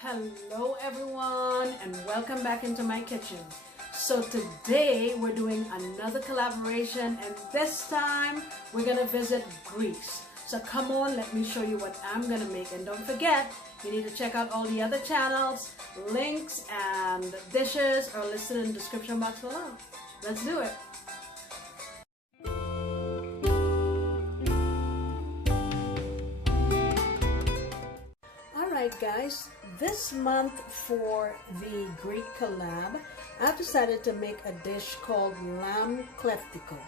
Hello everyone and welcome back into my kitchen. So today we're doing another collaboration, and this time we're gonna visit Greece. So come on, let me show you what I'm gonna make, and don't forget you need to check out all the other channels. Links and dishes are listed in the description box below. Let's do it. Alright guys, this month for the Greek collab, I've decided to make a dish called Lamb Kleftiko.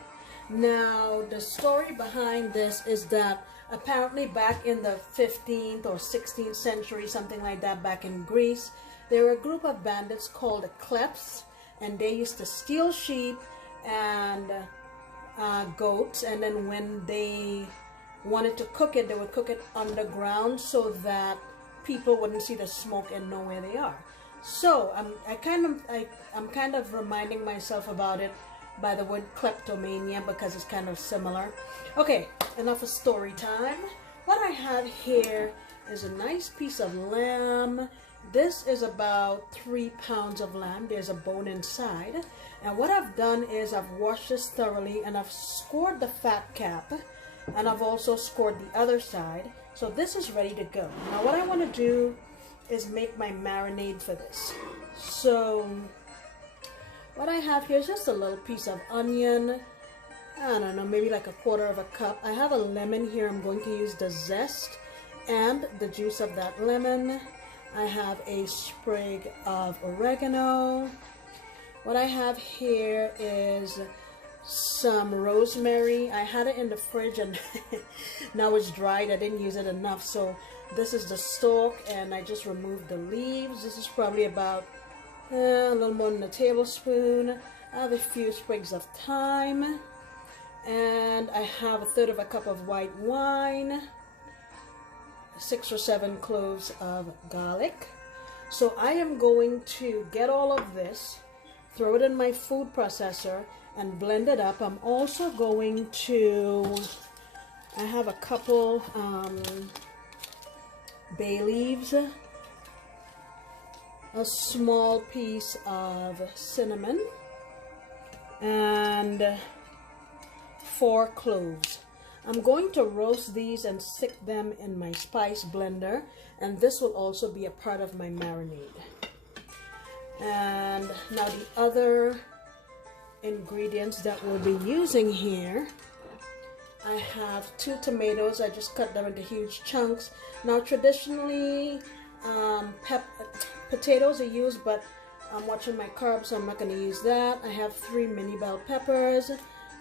Now, the story behind this is that apparently back in the 15th or 16th century, something like that, back in Greece, there were a group of bandits called the Klefts, and they used to steal sheep and goats, and then when they wanted to cook it, they would cook it underground so that people wouldn't see the smoke and know where they are. So I'm kind of reminding myself about it by the word kleptomania, because it's kind of similar. Okay, enough of story time. What I have here is a nice piece of lamb. This is about 3 pounds of lamb. There's a bone inside. And what I've done is I've washed this thoroughly, and I've scored the fat cap, and I've also scored the other side. So this is ready to go. Now what I want to do is make my marinade for this. So what I have here is just a little piece of onion. I don't know, maybe like 1/4 of a cup. I have a lemon here. I'm going to use the zest and the juice of that lemon. I have a sprig of oregano. What I have here is some rosemary. I had it in the fridge and now it's dried. I didn't use it enough, so this is the stalk, and I just removed the leaves. This is probably about a little more than a tablespoon. I have a few sprigs of thyme, and I have 1/3 of a cup of white wine, 6 or 7 cloves of garlic. So I am going to get all of this, throw it in my food processor, and blend it up. I'm also going to, I have a couple bay leaves, a small piece of cinnamon, and 4 cloves. I'm going to roast these and stick them in my spice blender, and this will also be a part of my marinade. And now the other ingredients that we'll be using here, I have 2 tomatoes. I just cut them into huge chunks. Now traditionally potatoes are used, but I'm watching my carbs, so I'm not going to use that. I have 3 mini bell peppers,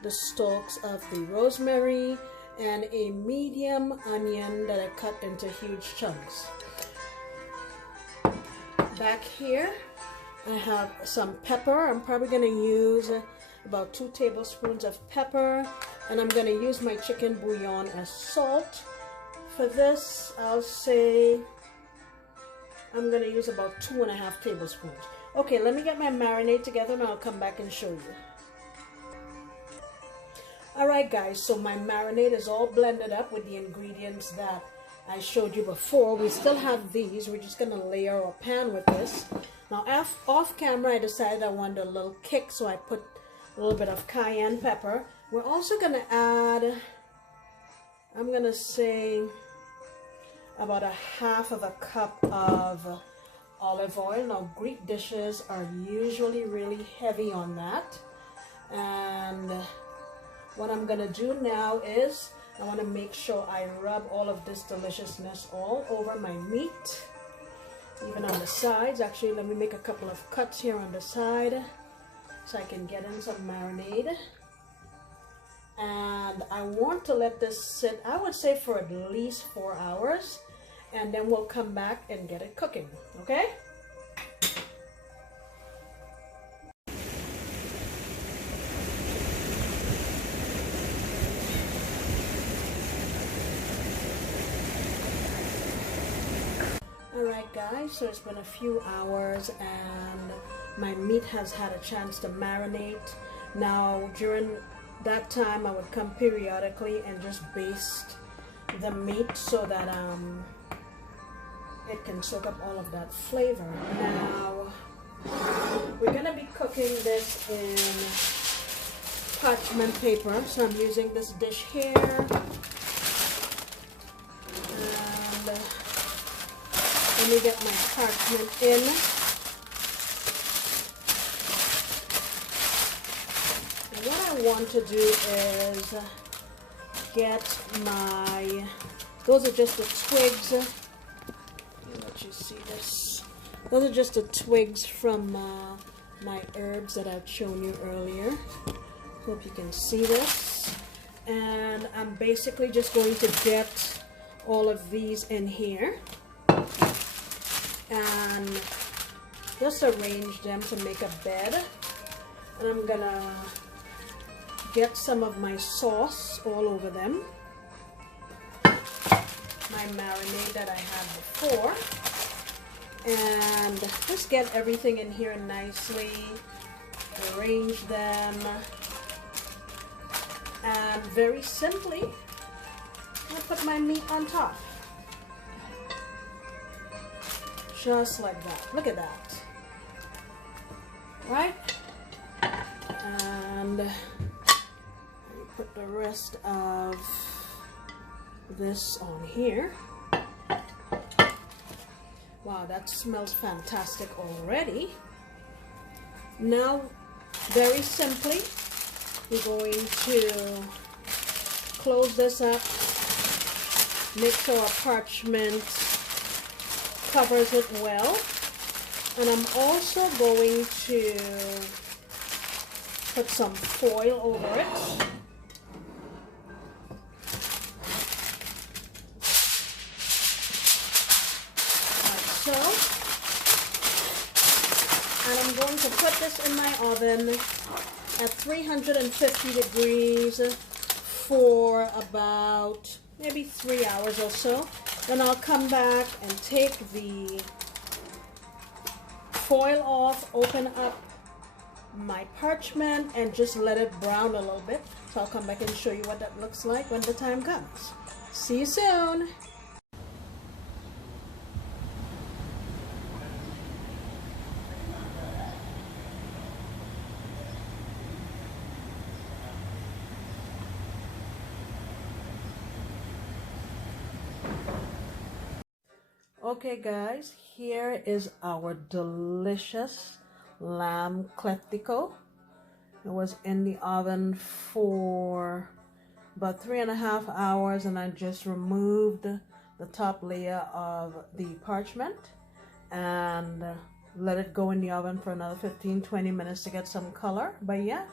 the stalks of the rosemary, and a medium onion that I cut into huge chunks. Back here I have some pepper. I'm probably going to use about 2 tablespoons of pepper, and I'm going to use my chicken bouillon as salt. For this, I'll say I'm going to use about 2.5 tablespoons. Okay, let me get my marinade together and I'll come back and show you. Alright guys, so my marinade is all blended up with the ingredients that I showed you before. We still have these. We're just going to layer our pan with this. Now off camera I decided I wanted a little kick, so I put a little bit of cayenne pepper. We're also going to add, I'm going to say about 1/2 of a cup of olive oil. Now Greek dishes are usually really heavy on that, and what I'm going to do now is I want to make sure I rub all of this deliciousness all over my meat, even on the sides. Actually, let me make a couple of cuts here on the side so I can get in some marinade. And I want to let this sit, I would say, for at least 4 hours, and then we'll come back and get it cooking, okay? Alright guys, so it's been a few hours and my meat has had a chance to marinate. Now during that time I would come periodically and just baste the meat so that it can soak up all of that flavor. Now, we're gonna be cooking this in parchment paper, so I'm using this dish here. And let me get my parchment in. And what I want to do is get my, those are just the twigs. Let you see this. Those are just the twigs from my herbs that I've shown you earlier. Hope you can see this. And I'm basically just going to get all of these in here and just arrange them to make a bed. And I'm gonna get some of my sauce all over them, my marinade that I had before, and just get everything in here nicely, arrange them, and very simply I'm gonna put my meat on top, just like that. Look at that, right? And put the rest of this on here. Wow, that smells fantastic already. Now, very simply, we're going to close this up, make sure our parchment covers it well, and I'm also going to put some foil over it. And I'm going to put this in my oven at 350 degrees for about maybe 3 hours or so. Then I'll come back and take the foil off, open up my parchment, and just let it brown a little bit. So I'll come back and show you what that looks like when the time comes. See you soon. Okay guys, here is our delicious lamb Kleftiko. It was in the oven for about 3.5 hours, and I just removed the top layer of the parchment and let it go in the oven for another 15-20 minutes to get some color. But yeah,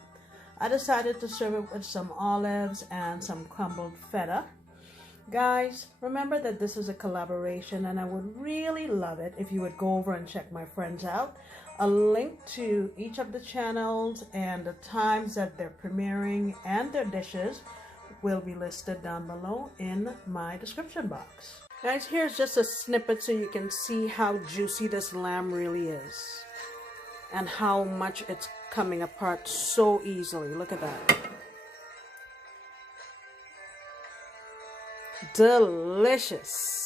I decided to serve it with some olives and some crumbled feta. Guys, remember that this is a collaboration, and I would really love it if you would go over and check my friends out. A link to each of the channels and the times that they're premiering and their dishes will be listed down below in my description box. Guys, here's just a snippet so you can see how juicy this lamb really is and how much it's coming apart so easily. Look at that. Delicious.